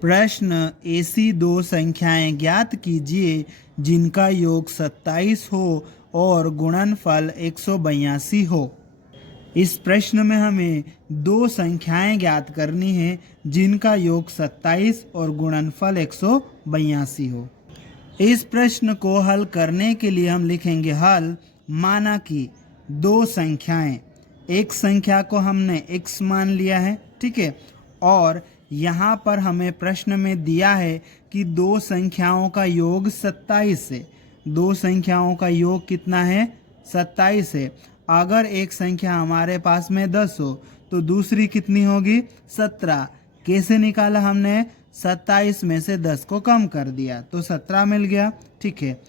प्रश्न ऐसी दो संख्याएं ज्ञात कीजिए जिनका योग 27 हो और गुणनफल 182 हो। इस प्रश्न में हमें दो संख्याएं ज्ञात करनी है जिनका योग 27 और गुणनफल 182 हो। इस प्रश्न को हल करने के लिए हम लिखेंगे हल। माना कि दो संख्याएं, एक संख्या को हमने x मान लिया है, ठीक है, और यहाँ पर हमें प्रश्न में दिया है कि दो संख्याओं का योग 27 है। दो संख्याओं का योग कितना है? 27 है। अगर एक संख्या हमारे पास में 10 हो तो दूसरी कितनी होगी? 17। कैसे निकाला हमने? 27 में से 10 को कम कर दिया तो 17 मिल गया, ठीक है।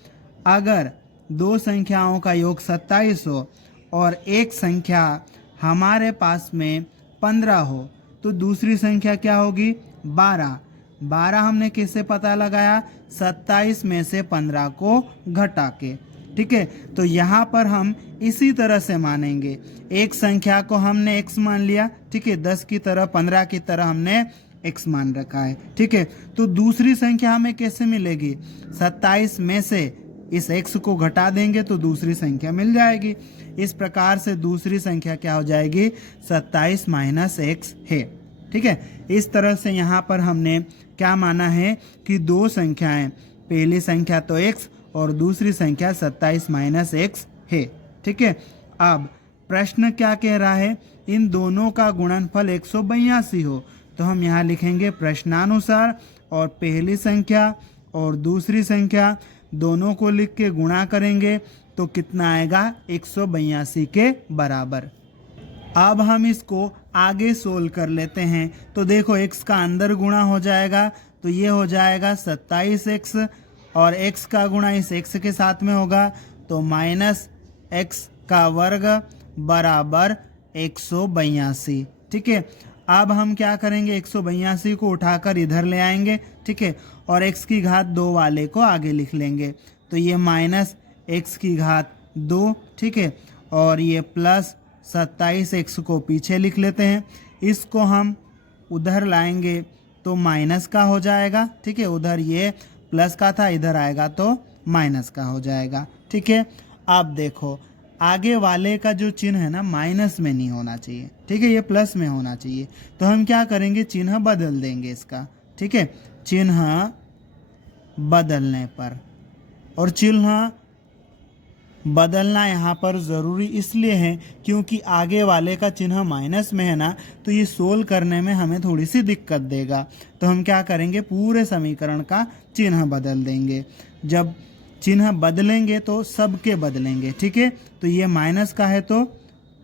अगर दो संख्याओं का योग 27 हो और एक संख्या हमारे पास में 15 हो तो दूसरी संख्या क्या होगी? 12। 12 हमने कैसे पता लगाया? 27 में से 15 को घटा के, ठीक है। तो यहाँ पर हम इसी तरह से मानेंगे। एक संख्या को हमने x मान लिया, ठीक है, 10 की तरह 15 की तरह हमने x मान रखा है, ठीक है। तो दूसरी संख्या हमें कैसे मिलेगी? 27 में से इस x को घटा देंगे तो दूसरी संख्या मिल जाएगी। इस प्रकार से दूसरी संख्या क्या हो जाएगी? 27 माइनस x है, ठीक है। इस तरह से यहाँ पर हमने क्या माना है कि दो संख्याएं, पहली संख्या तो x और दूसरी संख्या 27 माइनस x है, ठीक है। अब प्रश्न क्या कह रहा है? इन दोनों का गुणनफल 182 हो। तो हम यहाँ लिखेंगे प्रश्नानुसार, और पहली संख्या और दूसरी संख्या दोनों को लिख के गुणा करेंगे तो कितना आएगा? 182 के बराबर। अब हम इसको आगे सोल्व कर लेते हैं। तो देखो x का अंदर गुणा हो जाएगा तो ये हो जाएगा 27x, और x का गुणा इस x के साथ में होगा तो माइनस x का वर्ग बराबर 182, ठीक है। अब हम क्या करेंगे? 182 को उठाकर इधर ले आएंगे, ठीक है, और x की घात 2 वाले को आगे लिख लेंगे तो ये माइनस x की घात 2, ठीक है, और ये प्लस 27x को पीछे लिख लेते हैं। इसको हम उधर लाएंगे तो माइनस का हो जाएगा, ठीक है। उधर ये प्लस का था, इधर आएगा तो माइनस का हो जाएगा, ठीक है। अब देखो आगे वाले का जो चिन्ह है ना, माइनस में नहीं होना चाहिए, ठीक है, ये प्लस में होना चाहिए। तो हम क्या करेंगे? चिन्ह बदल देंगे इसका, ठीक है। चिन्ह बदलने पर, और चिन्ह बदलना यहाँ पर ज़रूरी इसलिए है क्योंकि आगे वाले का चिन्ह माइनस में है ना, तो ये सोल्व करने में हमें थोड़ी सी दिक्कत देगा। तो हम क्या करेंगे? पूरे समीकरण का चिन्ह बदल देंगे। जब चिन्ह बदलेंगे तो सबके बदलेंगे, ठीक है। तो ये माइनस का है तो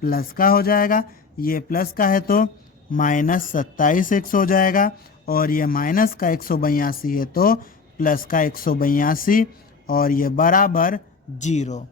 प्लस का हो जाएगा, ये प्लस का है तो माइनस 27x हो जाएगा, और ये माइनस का 182 है तो प्लस का 182, और ये बराबर 0।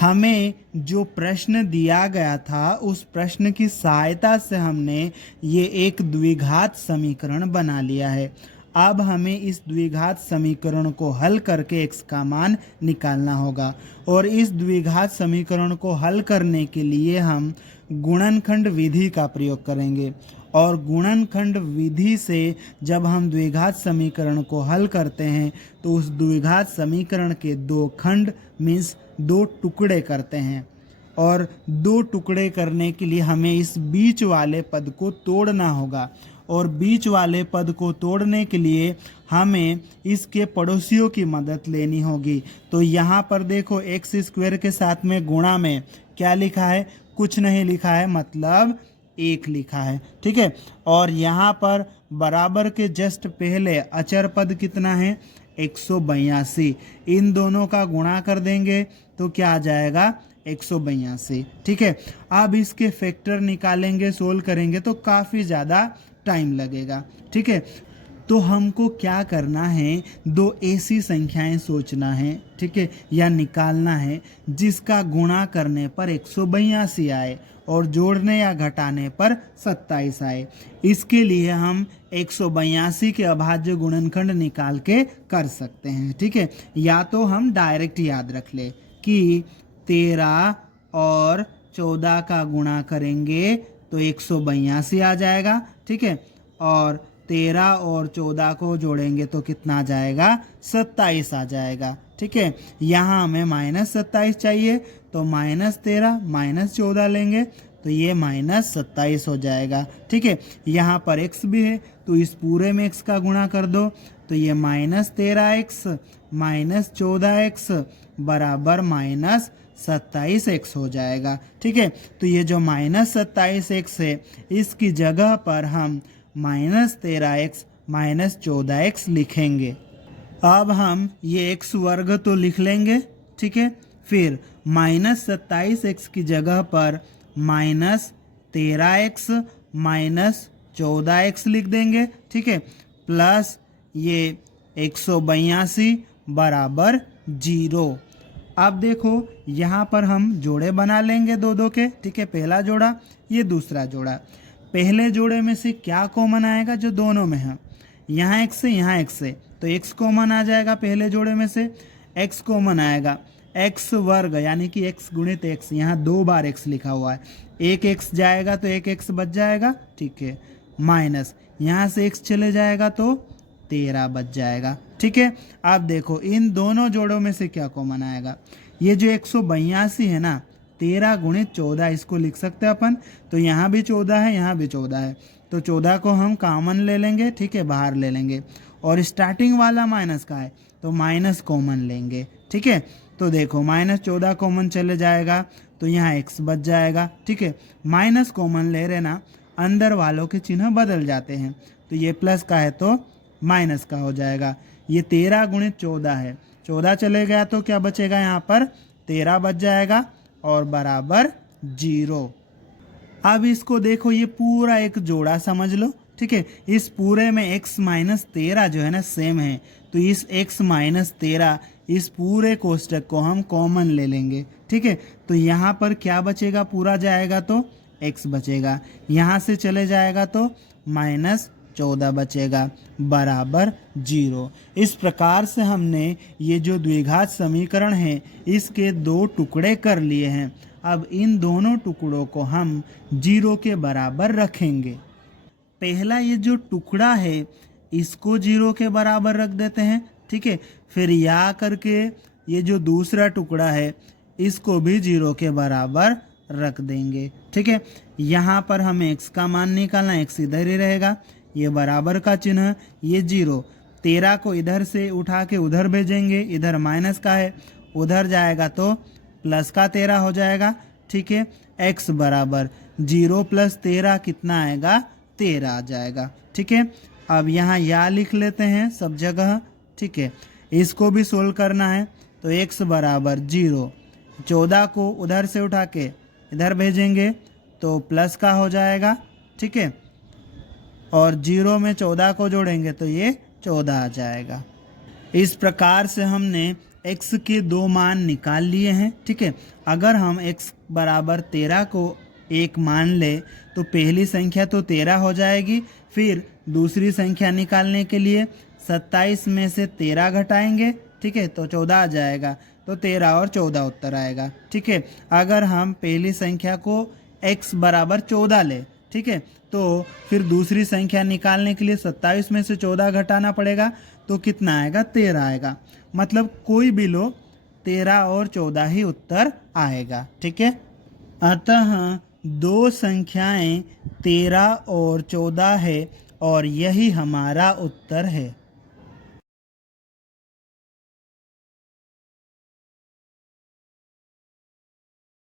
हमें जो प्रश्न दिया गया था उस प्रश्न की सहायता से हमने ये एक द्विघात समीकरण बना लिया है। अब हमें इस द्विघात समीकरण को हल करके x का मान निकालना होगा, और इस द्विघात समीकरण को हल करने के लिए हम गुणनखंड विधि का प्रयोग करेंगे। और गुणनखंड विधि से जब हम द्विघात समीकरण को हल करते हैं तो उस द्विघात समीकरण के दो खंड मीन्स दो टुकड़े करते हैं, और दो टुकड़े करने के लिए हमें इस बीच वाले पद को तोड़ना होगा, और बीच वाले पद को तोड़ने के लिए हमें इसके पड़ोसियों की मदद लेनी होगी। तो यहाँ पर देखो एक्स स्क्वायर के साथ में गुणा में क्या लिखा है? कुछ नहीं लिखा है, मतलब 1 लिखा है, ठीक है। और यहाँ पर बराबर के जस्ट पहले अचर पद कितना है? 182। इन दोनों का गुणा कर देंगे तो क्या आ जाएगा? 182, ठीक है। अब इसके फैक्टर निकालेंगे, सोल्व करेंगे तो काफ़ी ज़्यादा टाइम लगेगा, ठीक है। तो हमको क्या करना है? दो ऐसी संख्याएं सोचना है, ठीक है, या निकालना है जिसका गुणा करने पर 182 आए और जोड़ने या घटाने पर 27 आए। इसके लिए हम 182 के अभाज्य गुणनखंड निकाल के कर सकते हैं, ठीक है। या तो हम डायरेक्ट याद रख ले कि 13 और 14 का गुणा करेंगे तो 182 आ जाएगा, ठीक है, और 13 और 14 को जोड़ेंगे तो कितना आ जाएगा, 27 आ जाएगा। ठीक है, यहाँ हमें -27 चाहिए, तो -13 -14 लेंगे तो ये -27 हो जाएगा। ठीक है, यहाँ पर x भी है तो इस पूरे में x का गुणा कर दो, तो ये -13x -14x बराबर -27x हो जाएगा। ठीक है, तो ये जो -27x है इसकी जगह पर हम -13x -14x लिखेंगे। अब हम ये x वर्ग तो लिख लेंगे। ठीक है, फिर -27x की जगह पर -13x -14x लिख देंगे। ठीक है, प्लस ये 182 बराबर 0। अब देखो यहाँ पर हम जोड़े बना लेंगे दो दो के। ठीक है, पहला जोड़ा, ये दूसरा जोड़ा। पहले जोड़े में से क्या कॉमन आएगा, जो दोनों में है, यहाँ x से यहाँ x से, तो x कॉमन आ जाएगा पहले जोड़े में से। x कॉमन आएगा, x वर्ग यानी कि x गुणित x, यहाँ 2 बार x लिखा हुआ है, एक x जाएगा तो एक x बच जाएगा। ठीक है, माइनस यहाँ से x चले जाएगा तो 13 बच जाएगा। ठीक है, अब देखो इन दोनों जोड़ों में से क्या कॉमन आएगा, ये जो 182 है ना, 13 गुणित 14 इसको लिख सकते हैं अपन, तो यहाँ भी 14 है, यहाँ भी 14 है, तो 14 को हम कॉमन ले लेंगे। ठीक है, बाहर ले लेंगे, और स्टार्टिंग वाला माइनस का है तो माइनस कॉमन लेंगे। ठीक है, तो देखो -14 कॉमन चले जाएगा तो यहाँ x बच जाएगा। ठीक है, माइनस कॉमन ले रहे ना, अंदर वालों के चिन्ह बदल जाते हैं, तो ये प्लस का है तो माइनस का हो जाएगा। ये 13 गुणित 14 है, 14 चले गया तो क्या बचेगा, यहाँ पर 13 बच जाएगा और बराबर 0। अब इसको देखो, ये पूरा एक जोड़ा समझ लो। ठीक है, इस पूरे में x -13 जो है ना सेम है, तो इस x -13 इस पूरे कोष्टक को हम कॉमन ले लेंगे। ठीक है, तो यहाँ पर क्या बचेगा, पूरा जाएगा तो x बचेगा, यहाँ से चले जाएगा तो -14 बचेगा बराबर 0। इस प्रकार से हमने ये जो द्विघात समीकरण है इसके 2 टुकड़े कर लिए हैं। अब इन दोनों टुकड़ों को हम 0 के बराबर रखेंगे। पहला ये जो टुकड़ा है इसको 0 के बराबर रख देते हैं। ठीक है, फिर या करके ये जो दूसरा टुकड़ा है इसको भी 0 के बराबर रख देंगे। ठीक है, यहाँ पर हमें x का मान निकालना, x इधर ही रहेगा, ये बराबर का चिन्ह, ये 0, 13 को इधर से उठा के उधर भेजेंगे, इधर माइनस का है, उधर जाएगा तो प्लस का 13 हो जाएगा। ठीक है, x बराबर 0 + 13 कितना आएगा, 13 आ जाएगा। ठीक है, अब यहाँ या लिख लेते हैं सब जगह। ठीक है, इसको भी सोल्व करना है, तो x बराबर 0, 14 को उधर से उठा के इधर भेजेंगे तो प्लस का हो जाएगा। ठीक है, और 0 में 14 को जोड़ेंगे तो ये 14 आ जाएगा। इस प्रकार से हमने x के 2 मान निकाल लिए हैं। ठीक है, अगर हम x बराबर 13 को एक मान ले तो पहली संख्या तो 13 हो जाएगी, फिर दूसरी संख्या निकालने के लिए 27 में से 13 घटाएंगे। ठीक है, तो 14 आ जाएगा, तो 13 और 14 उत्तर आएगा। ठीक है, अगर हम पहली संख्या को x बराबर 14 ले, ठीक है, तो फिर दूसरी संख्या निकालने के लिए 27 में से 14 घटाना पड़ेगा, तो कितना आएगा, 13 आएगा। मतलब कोई भी लो, 13 और 14 ही उत्तर आएगा। ठीक है, अतः 2 संख्याएं 13 और 14 है और यही हमारा उत्तर है।